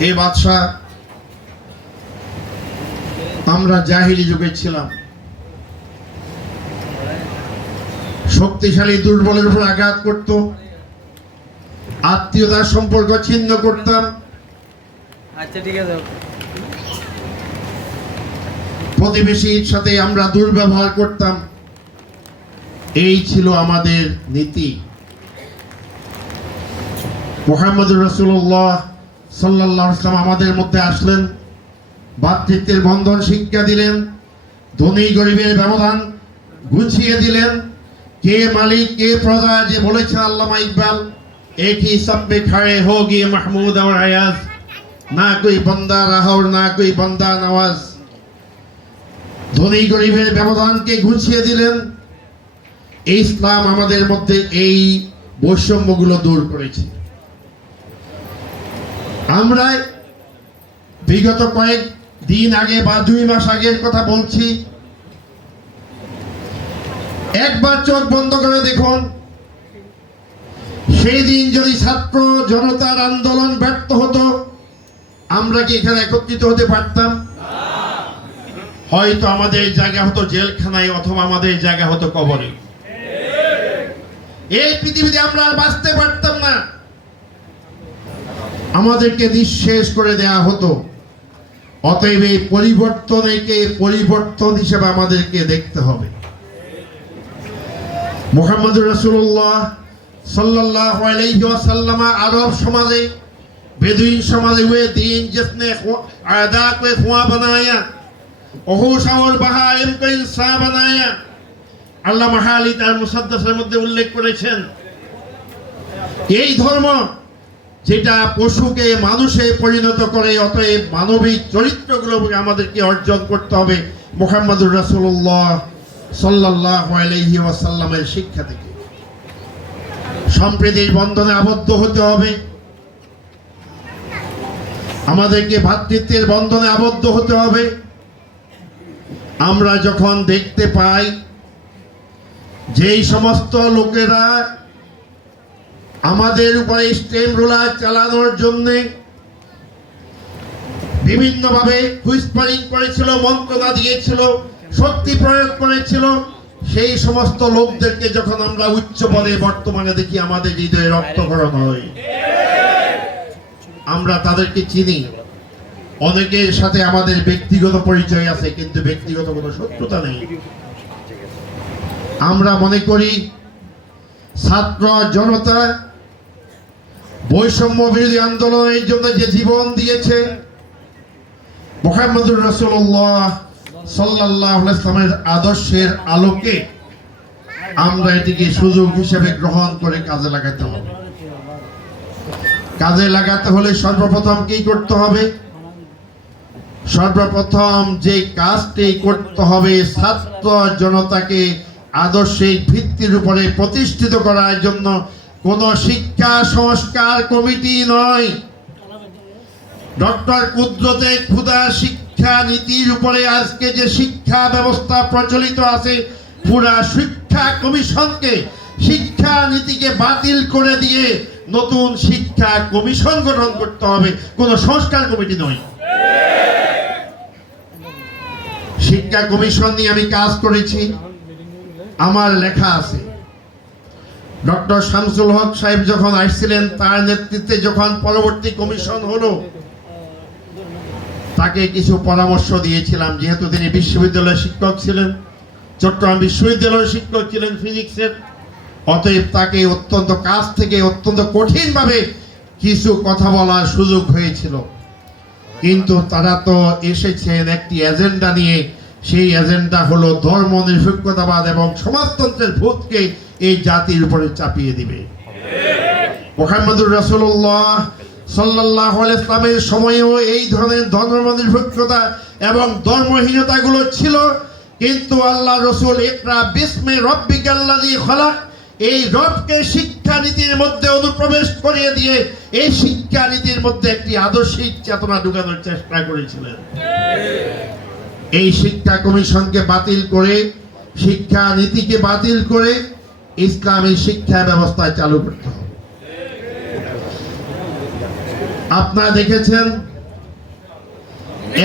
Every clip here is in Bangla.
হে বাদশাহ, আমরা জাহিলি যুগে ছিলাম, শক্তিশালী দুর্বলের উপর আঘাত করত, আত্মীয়তার সম্পর্ক ছিন্ন করতাম, আচ্ছা ঠিক আছে, প্রতিবেশীর সাথে আমরা দুর্ব্যবহার করতাম। এই ছিল আমাদের নীতি। মুহাম্মদুর রাসূলুল্লাহ সাল্লাল্লাহু আলাইহি ওয়াসাল্লাম আমাদের মধ্যে আসলেন, ভ্রাতৃত্বের বন্ধন শিক্ষা দিলেন, ধনী গরিবের ব্যবধান গুছিয়ে দিলেন। কে মালিক কে প্রজা, যে বলেছেন আল্লামা ইকবাল, एक ही सब पे खड़े होगी महमूद और अयाज, ना कोई बंदा रहा और ना कोई बंदा नवाज। ধনী গরিবের ব্যবধানকে ঘুচিয়ে দিলেন। এই ইসলাম আমাদের মধ্যে এই বৈষম্যগুলো দূর করেছে। আমরা বিগত কয়েক দিন আগে বা 2 মাস আগের কথা বলছি, একবার চোখ বন্ধ করে দেখুন, সেই দিন যদি ছাত্র জনতার আন্দোলন ব্যর্থ হতো, আমরা কি এখানে একত্রিত হতে পারতাম? হয়তো আমাদের জায়গা হতো জেলখানায়, অথবা আমাদের জায়গা হতো কবরে। এই পৃথিবীতে আমরা আর বাঁচতে পারতাম না, আমাদেরকে নিঃশেষ করে দেয়া হতো। অতএব এই পরিবর্তনকে পরিবর্তন হিসেবে আমাদেরকে দেখতে হবে। মুহাম্মদুর রাসূলুল্লাহ सल्लल्लाहु अलैहि वसल्लम अरब समाजे बेदुइन समाजे हुए दीन जिसने आदा को खुआ बनाया, ओहुश और बहाइम को इंसान बनाया। আল্লাহ মাহালি তার মুসাদ্দাসের মধ্যে উল্লেখ করেছেন, এই ধর্ম যেটা পশুকে মানুষে পরিণত করে, অতএব মানবিক চরিত্রগুলোকে আমাদেরকে অর্জন করতে হবে মুহাম্মদুর রাসূলুল্লাহ সাল্লাল্লাহু আলাইহি ওয়াসাল্লামের শিক্ষা থেকে। সম্প্রীতির বন্ধনে আবদ্ধ হতে হবে, আমাদেরকে ভ্রাতৃত্বের বন্ধনে আবদ্ধ হতে হবে। আমরা যখন দেখতে পাই যেই সমস্ত লোকেরা আমাদের উপরে স্টেম রোলার চালানোর জন্য বিভিন্নভাবে হুইসপারিং করেছিল, মন্ত্রণা দিয়েছিল, শক্তি প্রয়োগ করেছিল, সেই সমস্ত লোকদেরকে যখন আমরা উচ্চ পদে বর্তমানে দেখি, আমাদের হৃদয়ে রক্তক্ষরণ হয়। আমরা তাদেরকে চিনি, অনেকের সাথে আমাদের ব্যক্তিগত পরিচয় আছে, কিন্তু ব্যক্তিগত কোনো শত্রুতা নেই। আমরা মনে করি ছাত্র জনতা বৈষম্য বিরোধী আন্দোলনের জন্য যে জীবন দিয়েছে, মুহাম্মদুর রাসূলুল্লাহ সাল্লাল্লাহু আলাইহি ওয়াসাল্লামের আদর্শের আলোকে আমরা এটিকে সুযোগ হিসেবে গ্রহণ করে কাজে লাগাতে হবে। কাজে লাগাতে হলে সর্বপ্রথম কি করতে হবে? সর্বপ্রথম যে কাজটি করতে হবে, ছাত্র জনতাকে আদর্শিক ভিত্তির উপরে প্রতিষ্ঠিত করার জন্য কোন শিক্ষা সংস্কার কমিটি নয়, ডক্টর কুদরতে খুদা শিক্ষা নীতির উপরে আজকে যে শিক্ষা ব্যবস্থা প্রচলিত আছে, পুরা শিক্ষা কমিশনকে, শিক্ষা নীতিকে বাতিল করে দিয়ে নতুন শিক্ষা কমিশন গঠন করতে হবে, কোন সংস্কার কমিটি নয়। শিক্ষা কমিশন নিয়ে আমি কাজ করেছি, আমার লেখা আছে। ডক্টর শামসুল হক সাহেব যখন আসছিলেন, তার নেতৃত্বে যখন পরবর্তী কমিশন হলো, তাকে কিছু পরামর্শ দিয়েছিলাম, যেহেতু তিনি বিশ্ববিদ্যালয়ের শিক্ষক ছিলেন, চট্টগ্রাম বিশ্ববিদ্যালয়ের শিক্ষক ছিলেন ফিজিক্সের। অতএব তাকে অত্যন্ত কাছ থেকে অত্যন্ত কঠিনভাবে কিছু কথা বলার সুযোগ হয়েছিল। কিন্তু তারা তো এসেছেন একটি এজেন্ডা নিয়ে, সেই এজেন্ডা হলো ধর্ম নিরপেক্ষতাবাদ এবং সমাজতন্ত্রের ভূতকে এই জাতির উপরে চাপিয়ে দিবে। মুহাম্মদুর রাসূলুল্লাহ সাল্লাল্লাহু আলাইহি ওয়াসাল্লামের সময়েও এই ধরনের ধর্ম নিরপেক্ষতা এবং ধর্মহীনতাগুলো ছিল, কিন্তু আল্লাহ রাসূল ইকরা বিসমি রাব্বিকাল্লাযী খলাক, এই রবকে শিক্ষানীতির মধ্যে অনুপ্রবেশ করিয়ে দিয়ে এই শিক্ষানীতির মধ্যে একটি আদর্শিক চেতনা ঢুকানোর চেষ্টা করেছিলেন। এই শিক্ষা কমিশনকে বাতিল করে, শিক্ষা নীতিকে বাতিল করে ইসলামী শিক্ষা ব্যবস্থা চালু করতে হবে। আপনারা দেখেছেন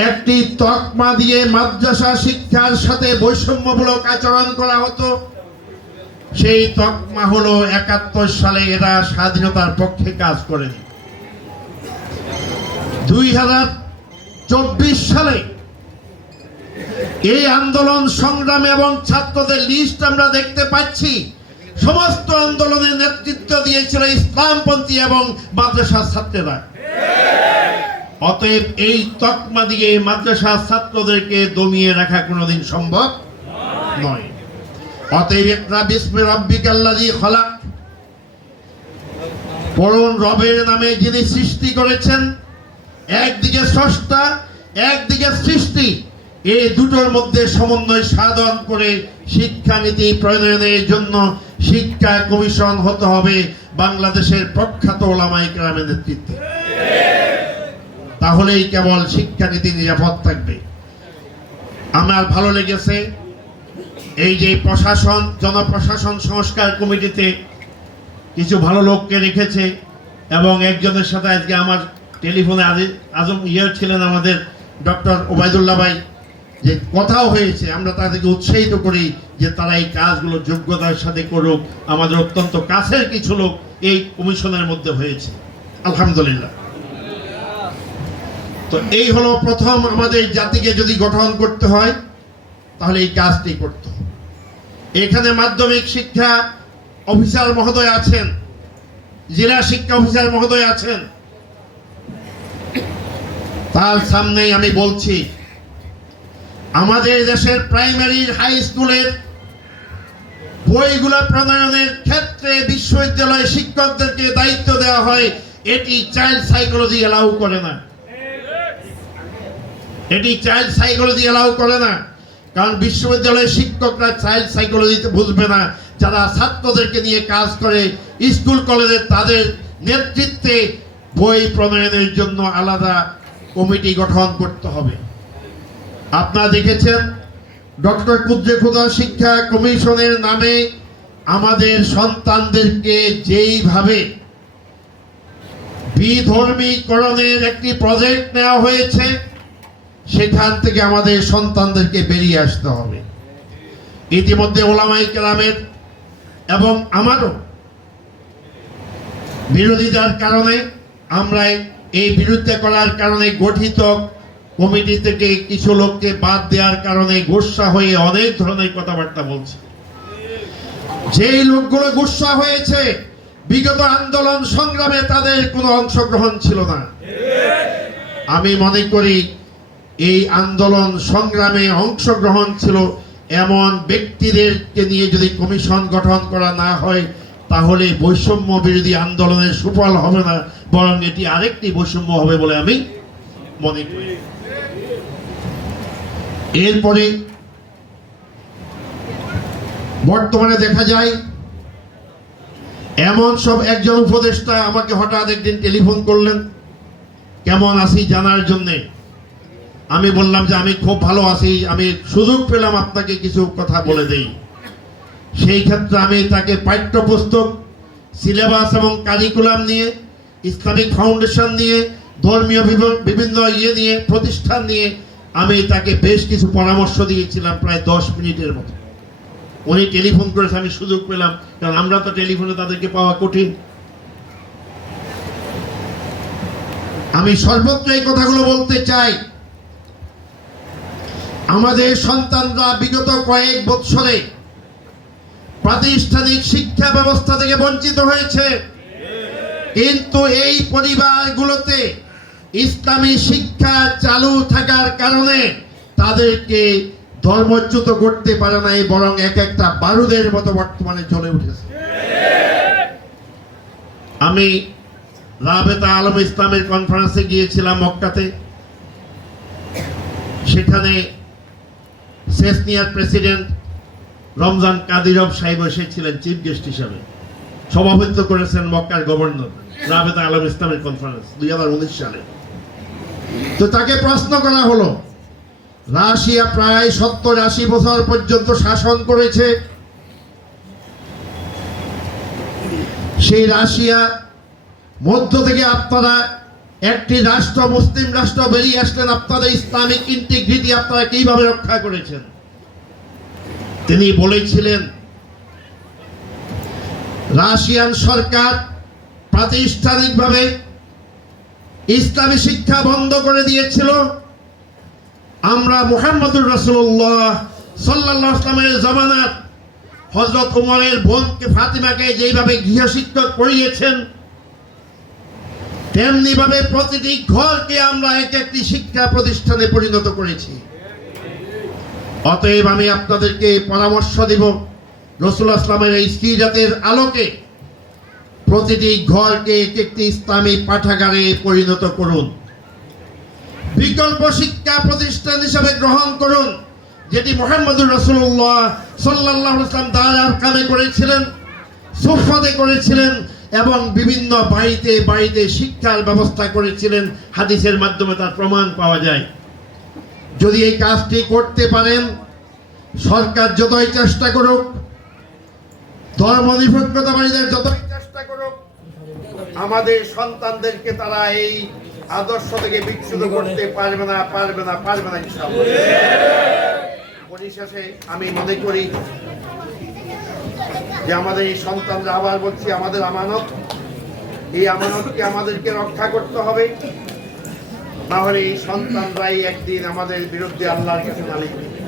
একটি তকমা দিয়ে মাদ্রাসা শিক্ষার সাথে বৈষম্যমূলক আচরণ করা হতো। সেই তকমা হলো ৭১ সালে এরা স্বাধীনতার পক্ষে কাজ করেনি। ২০২৪ সালে এই আন্দোলন সংগ্রাম এবং ছাত্রদের লিস্ট আমরা দেখতে পাচ্ছি। সমস্ত আন্দোলনের নেতৃত্ব দিয়েছিল ইসলামপন্থী এবং মাদ্রাসা ছাত্রেরা। অতএব এই তকমা দিয়ে মাদ্রাসা ছাত্রদেরকে দমিয়ে রাখা কোনোদিন সম্ভব নয়। অতএব ইকরা বিসমি রাব্বিকাল্লাযী খলাক, পড়ুন রবের নামে যিনি সৃষ্টি করেছেন। একদিকে স্রষ্টা, একদিকে সৃষ্টি, এই দুটোর মধ্যে সমন্বয় সাধন করে শিক্ষানীতি প্রণয়নের জন্য শিক্ষা কমিশন হতে হবে বাংলাদেশের প্রখ্যাত ওলামায়ে কেরামের নেতৃত্বে। তাহলেই কেবল শিক্ষানীতি নিরাপদ থাকবে। আমার ভালো লেগেছে এই যে প্রশাসন, জনপ্রশাসন সংস্কার কমিটিতে কিছু ভালো লোককে রেখেছে এবং একজনের সাথে আজকে আমার টেলিফোনে আজম ছিলেন আমাদের ডক্টর ওবায়দুল্লাহ ভাই, যে কথাও হয়েছে। আমরা তাদেরকে উৎসাহিত করি যে তারা এই কাজগুলো যোগ্যতার সাথে করুক। আমাদের অত্যন্ত কাছের কিছু লোক এই কমিশনের মধ্যে হয়েছে, আলহামদুলিল্লাহ। তো এই হলো প্রথম, আমাদের জাতিকে যদি গঠন করতে হয় তাহলে এই কাজটি করতে হবে। এখানে মাধ্যমিক শিক্ষা অফিসার মহোদয় আছেন, জেলা শিক্ষা অফিসার মহোদয় আছেন, তার সামনেই আমি বলছি আমাদের দেশের প্রাইমারি হাই স্কুলের বইগুলো প্রণয়নের ক্ষেত্রে বিশ্ববিদ্যালয় শিক্ষকদেরকে দায়িত্ব দেওয়া হয়। এটি চাইল্ড সাইকোলজি এলাউ করে না, এটি চাইল্ড সাইকোলজি এলাউ করে না। কারণ বিশ্ববিদ্যালয়ের শিক্ষকরা চাইল্ড সাইকোলজিতে বুঝবে না। যারা ছাত্রদেরকে নিয়ে কাজ করে স্কুল কলেজে, তাদের নেতৃত্বে বই প্রণয়নের জন্য আলাদা কমিটি গঠন করতে হবে। আপনারা দেখেছেন ডক্টর কুদ্রে খুদা শিক্ষা কমিশনের নামে আমাদের সন্তানদেরকে যেইভাবে বিধর্মীকরণের একটি প্রজেক্ট নেওয়া হয়েছে, সেখান থেকে আমাদের সন্তানদেরকে বেরিয়ে আসতে হবে। ইতিমধ্যে ওলামায়ে কেরামের এবং আমারও বিরোধিতার কারণে, আমরা এই বিরোধিতা করার কারণে গঠিত কমিটি থেকে কিছু লোককে বাদ দেওয়ার কারণে গুসা হয়ে অনেক ধরনের কথাবার্তা বলছে। যেই লোকগুলো গুসা হয়েছে, বিগত আন্দোলন সংগ্রামে তাদের কোনো অংশগ্রহণ ছিল না। আমি মনে করি এই আন্দোলন সংগ্রামে অংশগ্রহণ ছিল এমন ব্যক্তিদেরকে নিয়ে যদি কমিশন গঠন করা না হয়, তাহলে বৈষম্য বিরোধী আন্দোলনের সুফল হবে না, বরং এটি আরেকটি বৈষম্য হবে বলে আমি মনে করি। এরপরে বর্তমানে দেখা যায় এমন সব একজন উপদেষ্টা আমাকে হঠাৎ একদিন টেলিফোন করলেন কেমন আছি জানার জন্যে। আমি বললাম যে আমি খুব ভালো আছি, আমি সুযোগ পেলাম আপনাকে কিছু কথা বলে দেই। সেই ক্ষেত্রে আমি তাকে পাঠ্যপুস্তক, সিলেবাস এবং কারিকুলাম নিয়ে, ইসলামিক ফাউন্ডেশন নিয়ে, ধর্মীয় বিভিন্ন নিয়ে, প্রতিষ্ঠান নিয়ে আমি তাকে বেশ কিছু পরামর্শ দিয়েছিলাম, প্রায় 10 মিনিটের মতো। উনি টেলিফোন করেছে, আমি সুযোগ পেলাম, কারণ আমরা তো টেলিফোনে তাদেরকে পাওয়া কঠিন। আমি সর্বত্র এই কথাগুলো বলতে চাই। আমাদের সন্তানরা বিগত কয়েক বছরে প্রাতিষ্ঠানিক শিক্ষা ব্যবস্থা থেকে বঞ্চিত হয়েছে, কিন্তু এই পরিবারগুলোতে ইসলামী শিক্ষা চালু থাকার কারণে তাদেরকে ধর্মচ্যুত করতে পারে নাই, বরং এক একটা বারুদের মতো বর্তমানে জ্বলে উঠেছে। আমি রাবেতা আলম ইসলামের কনফারেন্সে গিয়েছিলাম মক্কাতে। সেখানে সেসনিয়ার প্রেসিডেন্ট রমজান কাদিরভ সাহেব এসেছিলেন চিফ গেস্ট হিসাবে, সভাপতিত্ব করেছেন মক্কার গভর্নর রাবেতা আলম ইসলামের কনফারেন্স 2019 সালে। তো তাকে প্রশ্ন করা হলো, রাশিয়া প্রায় 70-80 বছর পর্যন্ত শাসন করেছে, সেই রাশিয়া মধ্য থেকে আপনারা একটি রাষ্ট্র, মুসলিম রাষ্ট্র বেরিয়ে আসলেন, আপনাদের ইসলামিক ইন্টিগ্রিটি আপনারা কিভাবে রক্ষা করেছেন? তিনি বলেছিলেন রাশিয়ান সরকার প্রাতিষ্ঠানিকভাবে ইসলামী শিক্ষা বন্ধ করে দিয়েছিল। আমরা মুহাম্মদুর রাসূলুল্লাহ সাল্লাল্লাহু আলাইহি ওয়াসাল্লামের জামানাত হযরত ওমরের বোনকে ফাতিমাকে যেইভাবে গৃহশিক্ষক পড়িয়েছেন, তেমনি ভাবে প্রতিটি ঘরকে আমরা এক একটি শিক্ষা প্রতিষ্ঠানে পরিণত করেছি। অতএব আমি আপনাদেরকে পরামর্শ দিব, রাসূলুল্লাহ ইসলামের এই সিরাতের আলোকে প্রতিটি ঘরকে এক একটি ইসলামী পাঠাগারে পরিণত করুন। বিকল্প শিক্ষা প্রতিষ্ঠান হিসাবে গ্রহণ করুন, যেটি মুহাম্মদুর রাসূলুল্লাহ সাল্লাল্লাহু আলাইহি ওয়াসাল্লাম দারার কামে করেছিলেন, সুফাতে করেছিলেন এবং বিভিন্ন বাড়িতে বাড়িতে শিক্ষার ব্যবস্থা করেছিলেন। হাদিসের মাধ্যমে তার প্রমাণ পাওয়া যায়। যদি এই কাজটি করতে পারেন, সরকার যতই চেষ্টা করুক, ধর্মনিরপেক্ষতাবাদীদের যতই চেষ্টা করুক, আমাদের সন্তানদেরকে তারা এই আদর্শ থেকে বিচ্যুত করতে পারবে না, পারবে না, পারবে না ইনশাআল্লাহ। পরিশেষে আমি মনে করি যে আমাদের এই সন্তানরা, আবার বলছি, আমাদের আমানত, এই আমানতকে আমাদেরকে রক্ষা করতে হবে, না হলে এই সন্তানরাই একদিন আমাদের বিরুদ্ধে আল্লাহর কাছে নালিশ করবে।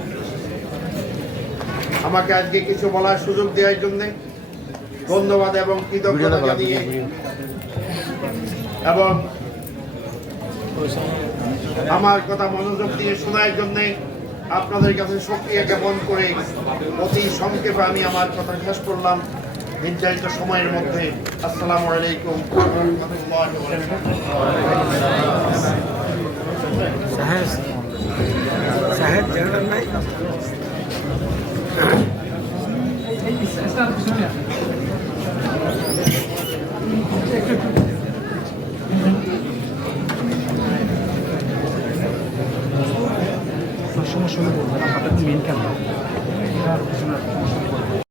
আমাকে আজকে কিছু বলার সুযোগ দেওয়ার জন্য ধন্যবাদ এবং কৃতজ্ঞতা জানিয়ে এবং আমার কথা মনোযোগ দিয়ে শোনার জন্য আপনাদের কাছে শুকরিয়া জ্ঞাপন করে অতি সংক্ষেপে আমি আমার কথা শেষ করলাম নির্ধারিত সময়ের মধ্যে। আসসালামু আলাইকুম ওয়া রাহমাতুল্লাহি ওয়া সমস্যা হলে বলবেন, আপনার মেন ক্যামেরা